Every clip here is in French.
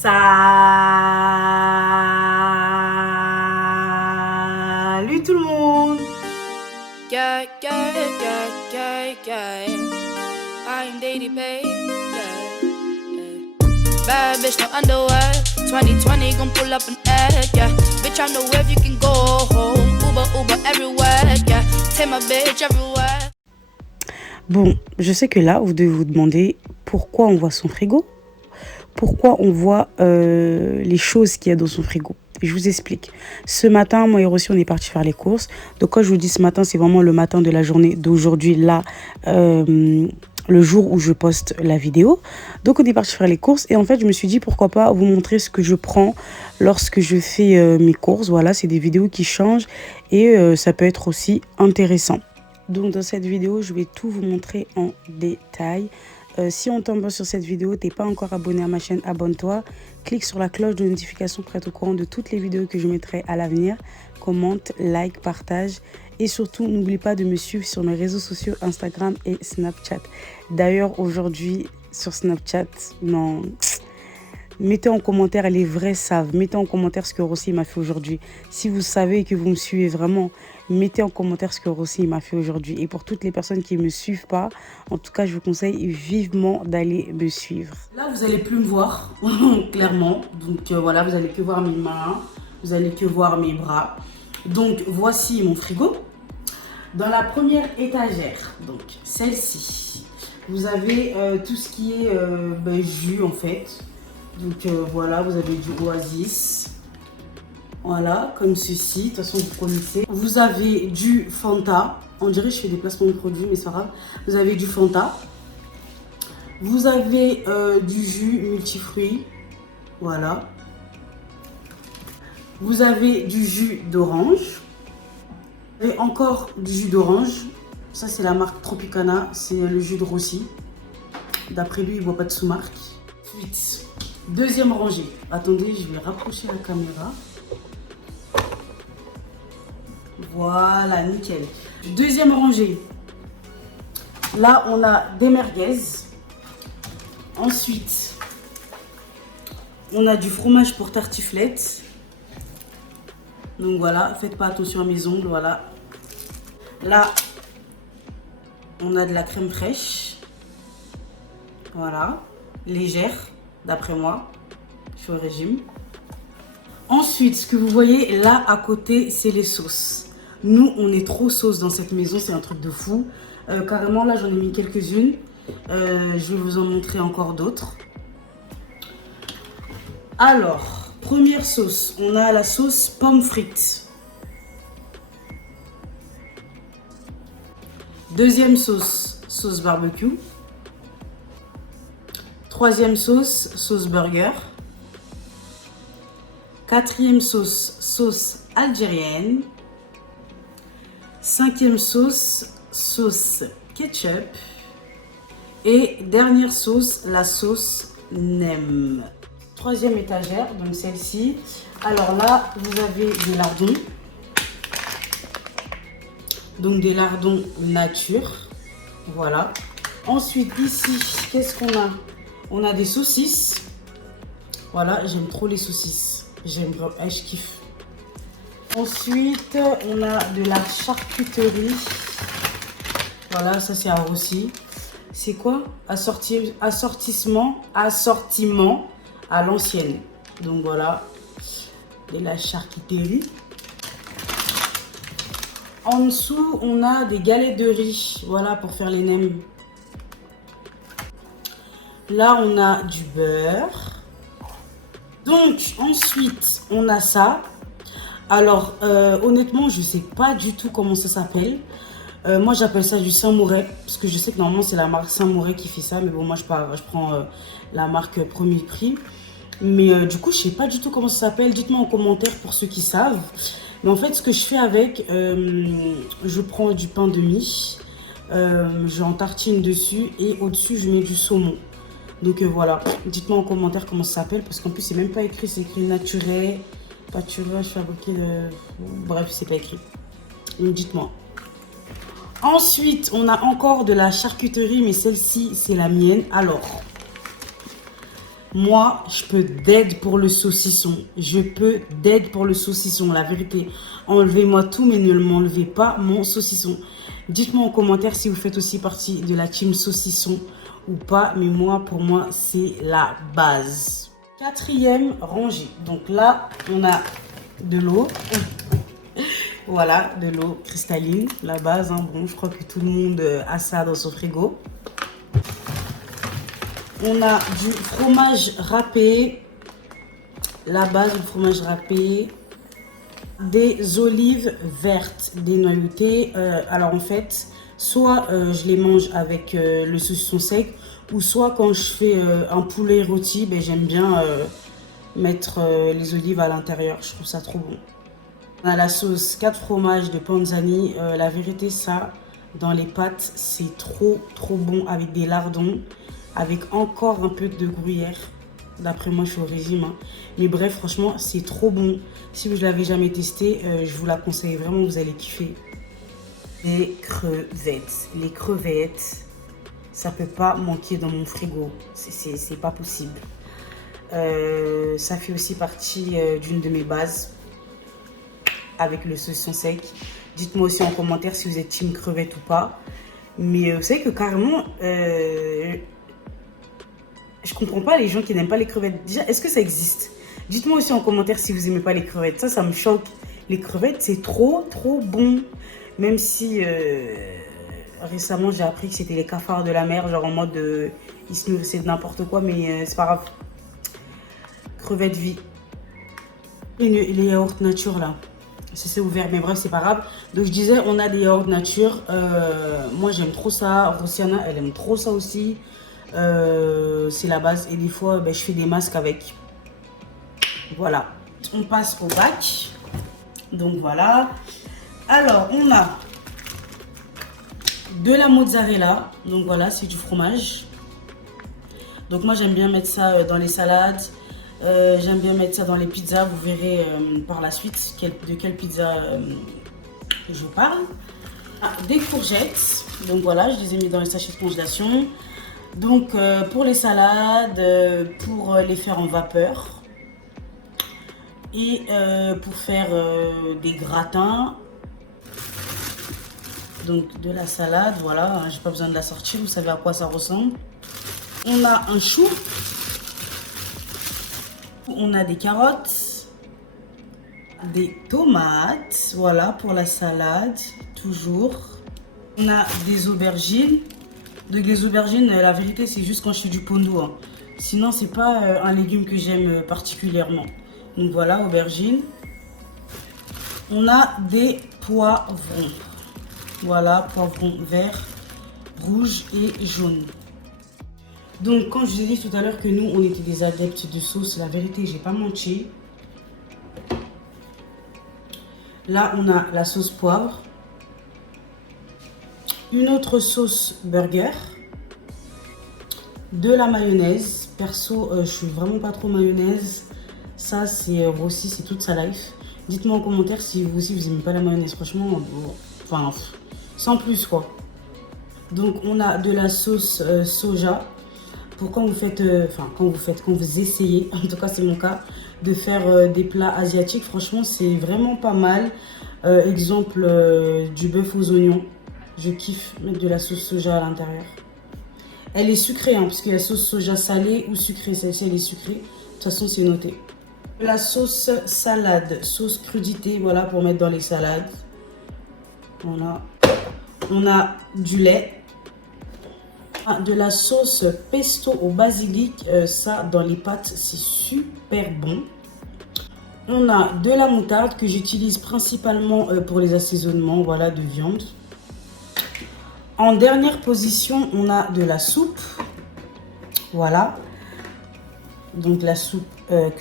Salut tout le monde. Yeah, yeah, yeah, yeah, yeah. I'm Daddy Bay. Yeah, yeah. Bad bitch, no underwear. 2020 gon' pull up an egg. Yeah, bitch, I'm the wave, you can go home. Uber, Uber everywhere. Yeah, take my bitch everywhere. Bon, je sais que là, vous devez vous demander pourquoi on voit son frigo. Pourquoi on voit les choses qu'il y a dans son frigo. Je vous explique. Ce matin, moi et Rossi, on est parti faire les courses. Donc quand je vous dis ce matin, c'est vraiment le matin de la journée d'aujourd'hui, là, le jour où je poste la vidéo. Donc on est parti faire les courses. Et en fait, je me suis dit, pourquoi pas vous montrer ce que je prends lorsque je fais mes courses. Voilà, c'est des vidéos qui changent et ça peut être aussi intéressant. Donc dans cette vidéo, je vais tout vous montrer en détail. Si on tombe sur cette vidéo, t'es pas encore abonné à ma chaîne, abonne-toi. Clique sur la cloche de notification pour être au courant de toutes les vidéos que je mettrai à l'avenir. Commente, like, partage. Et surtout, n'oublie pas de me suivre sur mes réseaux sociaux Instagram et Snapchat. D'ailleurs, aujourd'hui, sur Snapchat, non... Mettez en commentaire, les vrais savent. Mettez en commentaire ce que Rossi m'a fait aujourd'hui. Si vous savez que vous me suivez vraiment, mettez en commentaire ce que Rossi m'a fait aujourd'hui. Et pour toutes les personnes qui ne me suivent pas, en tout cas, je vous conseille vivement d'aller me suivre. Là, vous n'allez plus me voir, clairement. Donc voilà, vous n'allez que voir mes mains, vous n'allez que voir mes bras. Donc voici mon frigo. Dans la première étagère, donc celle-ci, vous avez tout ce qui est jus en fait. Donc voilà, vous avez du Oasis. Voilà, comme ceci. De toute façon, vous connaissez. Vous avez du Fanta. On dirait que je fais des placements de produits, mais c'est pas grave. Vous avez du Fanta. Vous avez du jus multifruits. Voilà. Vous avez du jus d'orange. Vous avez encore du jus d'orange. Ça, c'est la marque Tropicana. C'est le jus de Rossi. D'après lui, il ne voit pas de sous-marque. Ensuite, deuxième rangée. Attendez, je vais rapprocher la caméra. Voilà, nickel. Deuxième rangée. Là, on a des merguez. Ensuite, on a du fromage pour tartiflette. Donc voilà, faites pas attention à mes ongles, voilà. Là, on a de la crème fraîche. Voilà, légère. D'après moi, je suis au régime. Ensuite, ce que vous voyez là à côté, c'est les sauces. Nous, on est trop sauce dans cette maison, c'est un truc de fou. Carrément, là, j'en ai mis quelques-unes. Je vais vous en montrer encore d'autres. Alors, première sauce, on a la sauce pomme frites. Deuxième sauce, sauce barbecue. Troisième sauce, sauce burger. Quatrième sauce, sauce algérienne. Cinquième sauce, sauce ketchup. Et dernière sauce, la sauce nem. Troisième étagère, donc celle-ci. Alors là, vous avez des lardons. Donc des lardons nature. Voilà. Ensuite, ici, qu'est-ce qu'on a? On a des saucisses. Voilà, j'aime trop les saucisses. J'aime vraiment, je kiffe. Ensuite, on a de la charcuterie. Voilà, ça c'est à Rossi. C'est quoi? Assortiment à l'ancienne. Donc voilà, de la charcuterie. En dessous, on a des galettes de riz. Voilà, pour faire les nems. Là, on a du beurre. Donc, ensuite, on a ça. Alors, honnêtement, je ne sais pas du tout comment ça s'appelle. Moi, j'appelle ça du Saint-Mouret. Parce que je sais que normalement, c'est la marque Saint-Mouret qui fait ça. Mais bon, moi, je prends la marque Premier Prix. Mais du coup, je ne sais pas du tout comment ça s'appelle. Dites-moi en commentaire pour ceux qui savent. Mais en fait, ce que je fais avec, je prends du pain de mie. J'en tartine dessus. Et au-dessus, je mets du saumon. Donc voilà, dites-moi en commentaire comment ça s'appelle, parce qu'en plus c'est même pas écrit, c'est écrit naturel, pâturage, fabriqué de... Bref, c'est pas écrit. Donc dites-moi. Ensuite, on a encore de la charcuterie, mais celle-ci, c'est la mienne. Alors, Moi, je peux d'aide pour le saucisson. Je peux d'aide pour le saucisson, la vérité. Enlevez-moi tout, mais ne m'enlevez pas mon saucisson. Dites-moi en commentaire si vous faites aussi partie de la team saucisson ou pas. Mais moi, pour moi, c'est la base. Quatrième rangée. Donc là, on a de l'eau. Voilà, de l'eau cristalline, la base. Hein. Bon, je crois que tout le monde a ça dans son frigo. On a du fromage râpé, la base du fromage râpé, des olives vertes dénoyautées. Alors en fait, soit je les mange avec le saucisson sec, ou soit quand je fais un poulet rôti, ben, j'aime bien mettre les olives à l'intérieur. Je trouve ça trop bon. On a la sauce 4 fromages de Panzani. La vérité, ça, dans les pâtes, c'est trop bon avec des lardons. Avec encore un peu de gruyère. D'après moi, je suis au régime. Hein. Mais bref, franchement, c'est trop bon. Si vous ne l'avez jamais testé, je vous la conseille vraiment, vous allez kiffer. Les crevettes. Les crevettes, ça ne peut pas manquer dans mon frigo. C'est pas possible. Ça fait aussi partie d'une de mes bases. Avec le saucisson sec. Dites-moi aussi en commentaire si vous êtes team crevette ou pas. Mais vous savez que carrément... je comprends pas les gens qui n'aiment pas les crevettes. Déjà, est-ce que ça existe? Dites-moi aussi en commentaire si vous aimez pas les crevettes. Ça me choque. Les crevettes, c'est trop bon. Même si récemment, j'ai appris que c'était les cafards de la mer. Genre en mode, ils se nourrissaient de n'importe quoi. Mais c'est pas grave. Crevettes vie. Et les yaourts nature là. C'est ouvert. Mais bref, c'est pas grave. Donc je disais, on a des yaourts nature. Moi, j'aime trop ça. Rosiana, elle aime trop ça aussi. C'est la base et des fois je fais des masques avec. Voilà, on passe au bac. Donc voilà, alors on a de la mozzarella. Donc voilà, c'est du fromage. Donc moi j'aime bien mettre ça dans les salades. J'aime bien mettre ça dans les pizzas. Vous verrez par la suite de quelle pizza je parle. Des courgettes. Donc voilà, je les ai mis dans les sachets de congélation. Donc pour les salades, pour les faire en vapeur et pour faire des gratins. Donc de la salade, voilà, j'ai pas besoin de la sortir, vous savez à quoi ça ressemble. On a un chou, on a des carottes, des tomates, voilà pour la salade, toujours. On a des aubergines. Donc les aubergines, la vérité, c'est juste quand je fais du pondo. Hein. Sinon, c'est pas un légume que j'aime particulièrement. Donc voilà, aubergines. On a des poivrons. Voilà, poivrons verts, rouges et jaunes. Donc quand je vous ai dit tout à l'heure que nous, on était des adeptes de sauce, la vérité, j'ai pas menti. Là, on a la sauce poivre. Une autre sauce burger, de la mayonnaise. Perso, je suis vraiment pas trop mayonnaise. Ça, c'est Rossi, c'est toute sa life. Dites-moi en commentaire si vous aussi vous aimez pas la mayonnaise. Franchement, enfin, sans plus quoi. Donc, on a de la sauce soja. Pour quand vous essayez, en tout cas c'est mon cas, de faire des plats asiatiques. Franchement, c'est vraiment pas mal. Exemple, du bœuf aux oignons. Je kiffe mettre de la sauce soja à l'intérieur. Elle est sucrée, hein, parce qu'il y a sauce soja salée ou sucrée. Celle-ci, elle est sucrée. De toute façon, c'est noté. La sauce salade, sauce crudité, voilà, pour mettre dans les salades. Voilà. On a du lait. De la sauce pesto au basilic. Ça, dans les pâtes, c'est super bon. On a de la moutarde que j'utilise principalement pour les assaisonnements, voilà, de viande. En dernière position, on a de la soupe. Voilà. Donc la soupe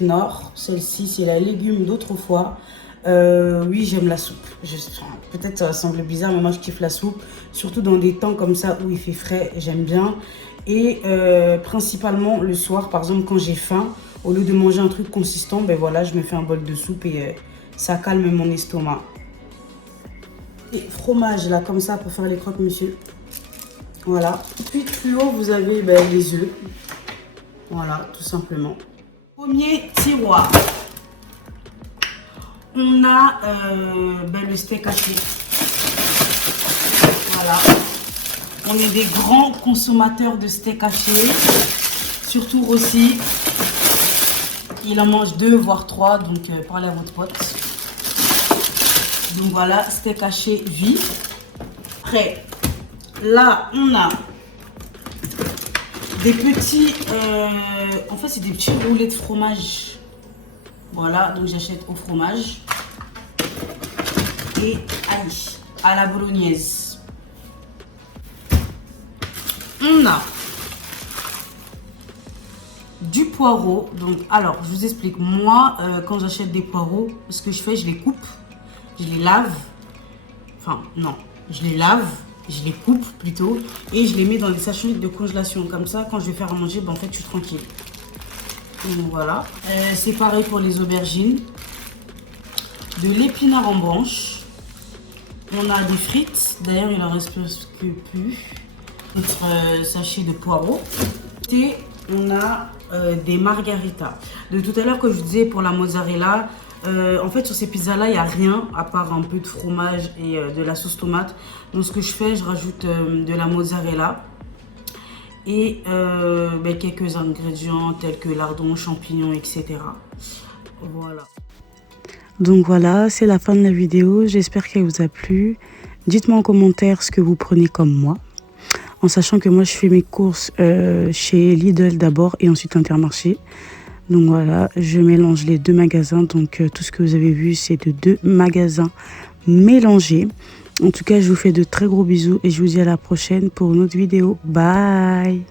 Knorr. Celle-ci, c'est la légume d'autrefois. Oui, j'aime la soupe. Peut-être ça va sembler bizarre, mais moi je kiffe la soupe. Surtout dans des temps comme ça où il fait frais, j'aime bien. Et principalement le soir, par exemple, quand j'ai faim, au lieu de manger un truc consistant, ben voilà, je me fais un bol de soupe et ça calme mon estomac. Et fromage là comme ça pour faire les croque-monsieur. Voilà. Puis plus haut vous avez les œufs. Voilà, tout simplement. Premier tiroir. On a le steak haché. Voilà. On est des grands consommateurs de steak haché. Surtout aussi, il en mange 2 voire 3, donc parlez à votre pote. Donc voilà, steak haché vif. Après, là, on a des petits... en fait, c'est des petits roulets de fromage. Voilà, donc j'achète au fromage. Et aïe, à la bolognaise. On a du poireau. Donc, alors, je vous explique. Moi, quand j'achète des poireaux, ce que je fais, je les coupe, je les lave. Enfin, non, je les lave, je les coupe plutôt. Et je les mets dans des sachets de congélation. Comme ça, quand je vais faire à manger, ben, en fait, je suis tranquille. Donc voilà. C'est pareil pour les aubergines. De l'épinard en branche. On a des frites. D'ailleurs, il en reste presque plus. Notre sachet de poireaux. Et on a des margaritas. De tout à l'heure, que je vous disais pour la mozzarella, en fait, sur ces pizzas-là, il n'y a rien à part un peu de fromage et de la sauce tomate. Donc, ce que je fais, je rajoute de la mozzarella et quelques ingrédients tels que lardons, champignons, etc. Voilà. Donc voilà, c'est la fin de la vidéo. J'espère qu'elle vous a plu. Dites-moi en commentaire ce que vous prenez comme moi. En sachant que moi, je fais mes courses chez Lidl d'abord et ensuite Intermarché. Donc voilà, je mélange les 2 magasins. Donc tout ce que vous avez vu, c'est de 2 magasins mélangés. En tout cas, je vous fais de très gros bisous et je vous dis à la prochaine pour une autre vidéo. Bye!